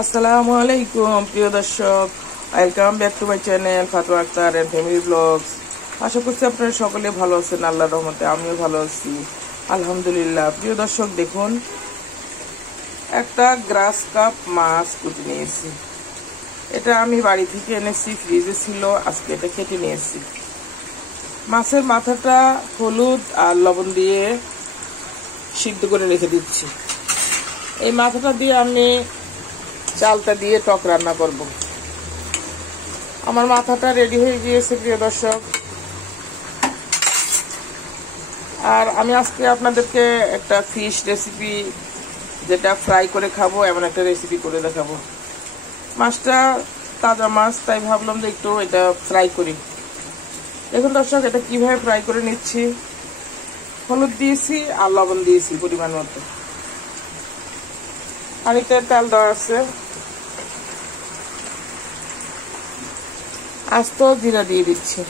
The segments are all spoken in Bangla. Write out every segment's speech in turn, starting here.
আসসালামু আলাইকুম প্রিয় দর্শক, welcome back to my channel Fatema Akter and family blogs. আশা করছি আপনারা সকলে ভালো আছেন, আল্লাহর রহমতে আমিও ভালো আছি আলহামদুলিল্লাহ। প্রিয় দর্শক দেখুন, একটা গ্রাস কাপ মাছ কুটে নিয়েছি। এটা আমি বাড়ি থেকে এনেছি, ফ্রিজে ছিল, আজকে এটা কেটে নিয়েছি। মাছের মাথাটা হলুদ আর লবণ দিয়ে সিদ্ধ করে রেখে দিচ্ছি। এই মাথাটা দিয়ে আমি চালটা দিয়ে টক রান্না করব। আমার মাথাটা রেডি হয়ে গিয়েছে প্রিয় দর্শক। আর আমি আজকে আপনাদেরকে একটা ফিশ রেসিপি, যেটা ফ্রাই করে খাবো, এমন একটা রেসিপি করে দেখাবো। মাছটা তাজা মাছ, তাই ভাবলাম যে একটু এটা ফ্রাই করি। দেখুন দর্শক, এটা কিভাবে ফ্রাই করে নিচ্ছি। হলুদ দিয়েছি আর লবণ দিয়েছি পরিমাণ মতো। আর এটা তেল দেওয়া আছে, আস্ত জিরা দিয়ে দিচ্ছি।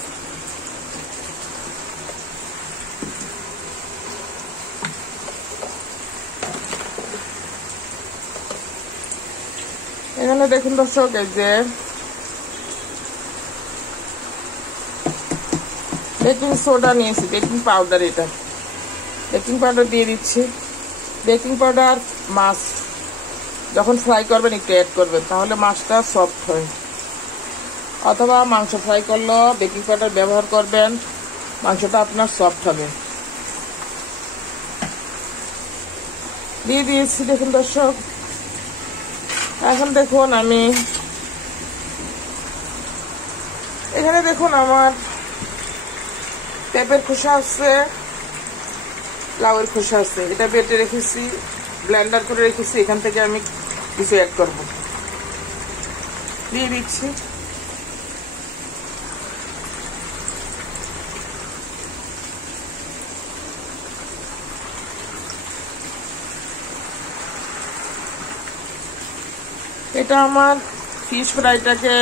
এখানে দেখুন দর্শক, এই যে বেকিং সোডা নিয়েছি, বেকিং পাউডার, এটা বেকিং পাউডার দিয়ে দিচ্ছি। বেকিং পাউডার মাছ যখন ফ্রাই করবেন একটু অ্যাড করবেন, তাহলে মাছটা সফট হয়। অথবা মাংস ফ্রাই করলেও বেকিং পাউডার ব্যবহার করবেন, মাংসটা আপনার সফট হবে। দিয়ে দিয়েছি দেখুন দর্শক। এখন দেখুন আমি এখানে দেখুন আমার পেঁপের খোসা আছে, লাউয়ের খোসা আছে, এটা বেটে রেখেছি, ব্লেন্ডার করে রেখেছি। এখান থেকে আমি কিছু অ্যাড করব, দিয়ে দিচ্ছি। এটা আমার ফিশ ফ্রাইটাকে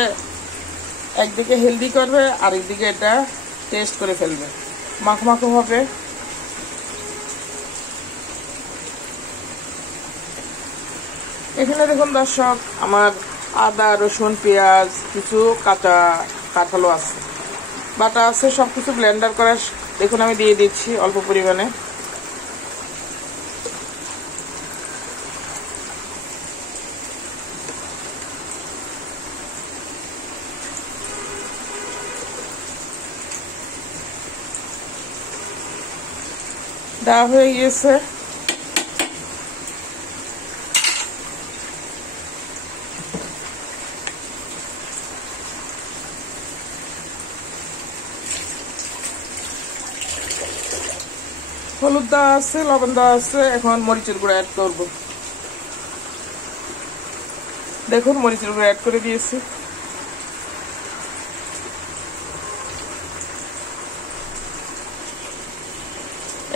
একদিকে হেলদি করবে, আরেকদিকে এটা টেস্ট করে ফেলবে, মাখো মাখো হবে। এখানে দেখুন দর্শক, আমার আদা, রসুন, পেঁয়াজ, কিছু কাঁচা কাঁঠালও আছে, বাটা আছে, সবকিছু ব্লেন্ডার করা। দেখুন আমি দিয়ে দিচ্ছি অল্প পরিমাণে। দেওয়া হয়ে গিয়েছে। হলুদ দেওয়া আছে, লবণ দেওয়া আছে, এখন মরিচের গুঁড়ো অ্যাড করব। দেখুন মরিচের গুঁড়ো অ্যাড করে দিয়েছি।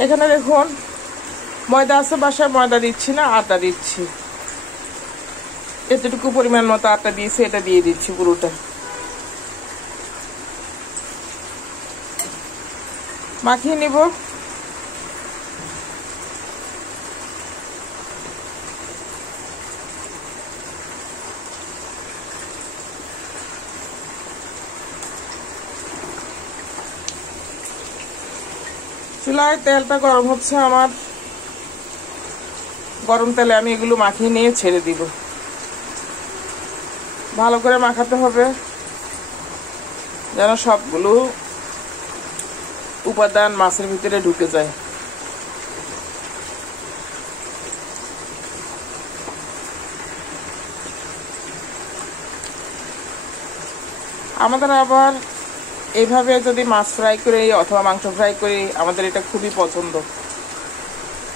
এখানে দেখুন ময়দা আছে বাসায়, ময়দা দিচ্ছি না, আটা দিচ্ছি। এতটুকু পরিমাণ মতো আটা দিয়েছি, এটা দিয়ে দিচ্ছি পুরোটা। মাখিয়ে নিব। চুলায় তেলটা গরম হচ্ছে আমার, গরম তেলে আমি এগুলো মাখিয়ে নিয়ে ছেড়ে দিব। ভালো করে মাখাতে হবে যেন সবগুলো উপাদান মাছের ভিতরে ঢুকে যায়। আমাদের আবার এইভাবে যদি মাছ ফ্রাই করি অথবা মাংস ফ্রাই করি, আমাদের এটা খুবই পছন্দ।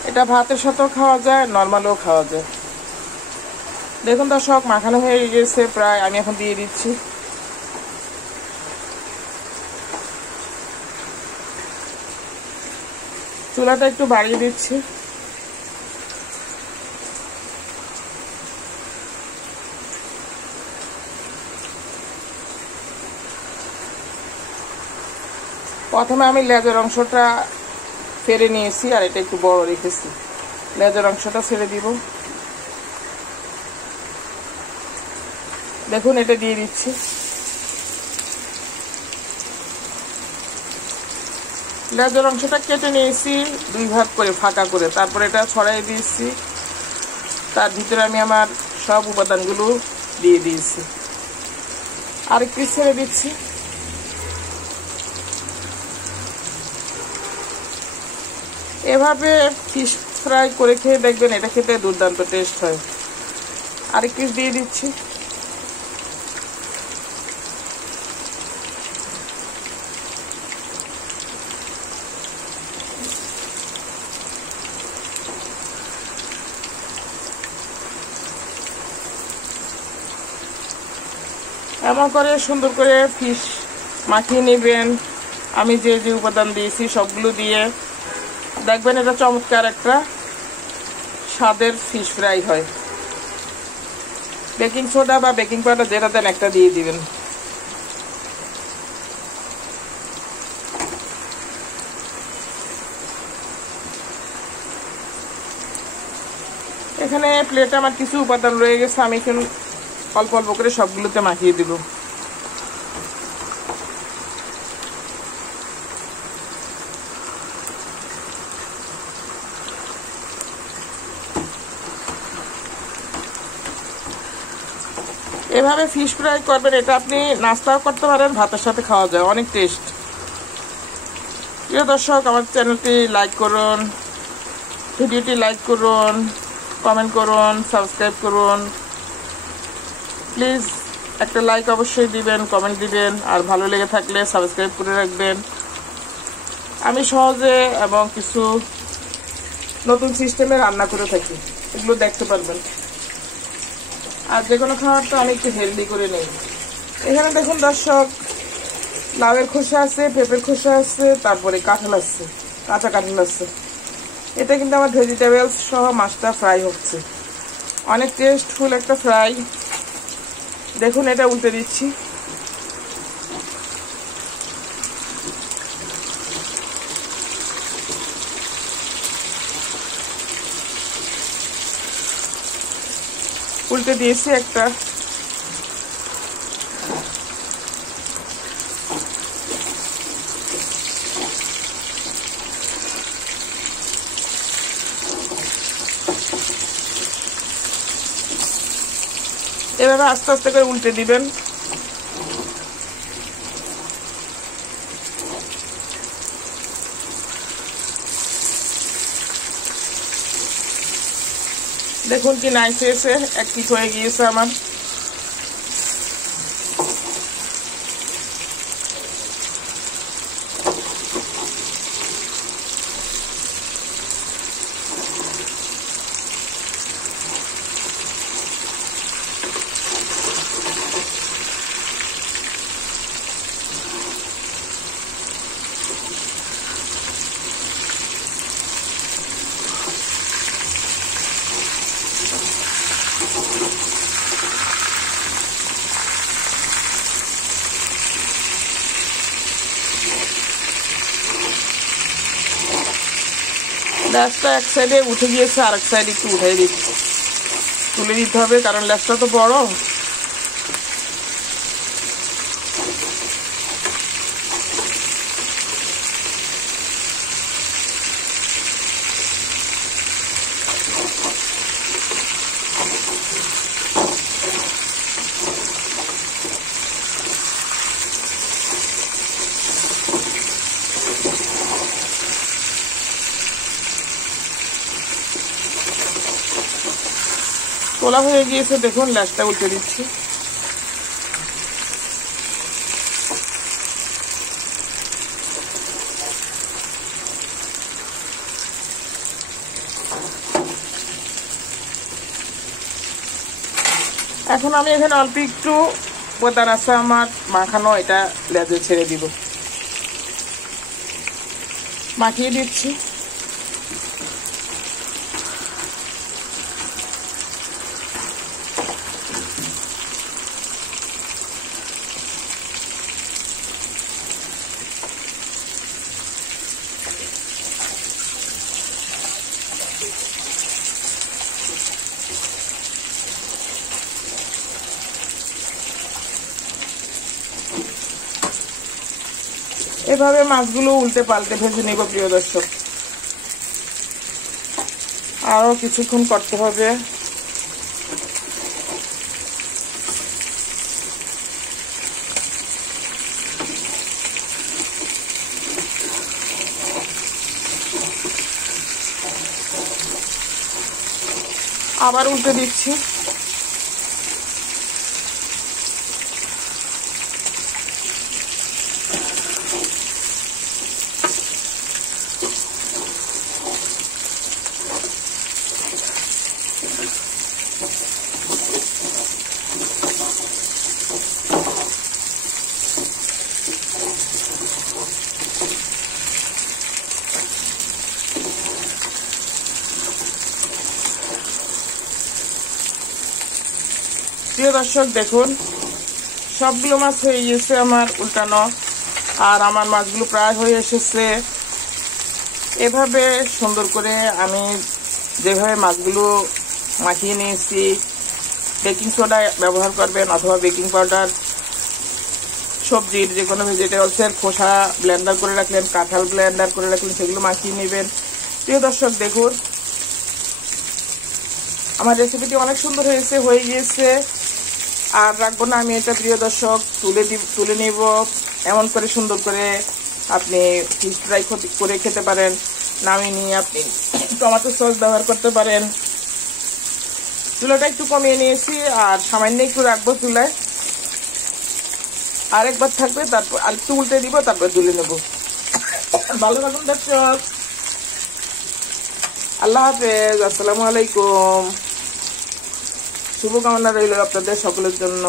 এটা ভাতের সাথেও খাওয়া যায়, নর্মালও খাওয়া যায়। দেখুন দর্শক, মাখানো হয়ে গেছে প্রায়, আমি এখন দিয়ে দিচ্ছি। চুলাটা একটু বাড়িয়ে দিচ্ছি। প্রথমে আমি লেজের অংশটা ফেলে নিয়েছি, আর এটা একটু বড় রেখেছি। লেজের অংশটা ছেড়ে দিব। দেখুন এটা দিয়ে দিচ্ছি। লেজের অংশটা কেটে নিয়েছি 2 ভাগ করে, ফাঁকা করে, তারপর এটা ছড়াই দিয়েছি। তার ভিতরে আমি আমার সব উপাদানগুলো দিয়ে দিয়েছি। আরেক পিস ছেড়ে দিচ্ছি। এভাবে ফিশ ফ্রাই করে খেয়ে দেখবেন, এটা খেতে দুর্দান্ত টেস্ট হয়। আরেক পিস দিয়ে দিচ্ছি। এমন করে সুন্দর করে ফিশ মাখিয়ে নেবেন। আমি যে যে উপাদান দিয়েছি সবগুলো দিয়ে দেখবেন এটা চমৎকার একটা স্বাদের ফিশ ফ্রাই হয়। বেকিং সোডা বা বেকিং পাউডার যেটা দেন একটা দিয়ে দিবেন। এখানে প্লেটে আমার কিছু উপাদান রয়ে গেছে, আমি এখন অল্প অল্প করে সবগুলোতে মাখিয়ে দিব। এভাবে ফিশ ফ্রাই করবেন, এটা আপনি নাস্তাও করতে পারেন, ভাতের সাথে খাওয়া যায়, অনেক টেস্ট। প্রিয় দর্শক, আমার চ্যানেলটি লাইক করুন, ভিডিওটি লাইক করুন, কমেন্ট করুন, সাবস্ক্রাইব করুন। প্লিজ একটা লাইক অবশ্যই দিবেন, কমেন্ট দিবেন, আর ভালো লেগে থাকলে সাবস্ক্রাইব করে রাখবেন। আমি সহজে এবং কিছু নতুন সিস্টেমে রান্না করে থাকি, এগুলো দেখতে পারবেন। আর যে কোনো খাবারটা অনেকটা হেলদি করে নেই। এখানে দেখুন দর্শক, লাউয়ের খোসা আছে, পেঁপের খোসা আছে, তারপরে কাঁঠাল আছে, কাঁচা কাঁঠাল আছে। এটা কিন্তু আমার ভেজিটেবলস সহ মাছটা ফ্রাই হচ্ছে, অনেক টেস্টফুল একটা ফ্রাই। দেখুন এটা উল্টে দিচ্ছি। উল্টে দিয়েছি একটা। এভাবে আস্তে আস্তে করে উল্টে দিবেন। দেখুন কি নাইস হয়েছে, এক পিস হয়ে গিয়েছে আমার। লেজটা এক সাইডে উঠে গিয়েছে, আর এক সাইডে একটু উঠে দিচ্ছি, তুলে দিতে হবে, কারণ লেজটা তো বড়। তোলা হয়ে গিয়েছে, দেখুন লেজটা উল্টে দিচ্ছি। এখন আমি এখানে অল্প একটু উপাদান আছে আমার মাখানো, এটা লেজে ছেড়ে দিব, মাখিয়ে দিচ্ছি। এভাবে মাছগুলো উল্টে পাল্টে ভেজে নেব প্রিয় দর্শক। আরো কিছুক্ষণ করতে হবে। আবার উল্টে দিচ্ছি। প্রিয় দর্শক দেখুন, সবগুলো মাছ হয়ে গেছে আমার উল্টানো, আর আমার মাছগুলো প্রায় হয়ে এসেছে। এভাবে সুন্দর করে আমি যেভাবে মাছগুলো মাখিয়ে নিয়েছি, বেকিং সোডা ব্যবহার করবেন অথবা বেকিং পাউডার। সবজির যে কোনো ভেজিটেবলসের খোসা ব্লেন্ডার করে রাখলেন, কাঁঠাল ব্লেন্ডার করে রাখলেন, সেগুলো মাখিয়ে নেবেন। প্রিয় দর্শক দেখুন, আমার রেসিপিটি অনেক সুন্দর হয়ে গিয়েছে। আর রাখবো না আমি এটা প্রিয় দর্শক, তুলে নিব। এমন করে সুন্দর করে আপনি ফিশ ফ্রাই করে খেতে পারেন। নামিয়ে নিয়ে আপনি টমেটো সস ব্যবহার করতে পারেন। চুলাটা একটু কমিয়ে নিয়েছি, আর সামান্য একটু রাখবো চুলায়। আরেকবার থাকবে, তারপর আরেকটু উল্টে দিব, তারপর তুলে নেব। ভালো থাকুন দর্শক, আল্লাহ হাফেজ, আসসালামু আলাইকুম। শুভকামনা রইল আপনাদের সকলের জন্য।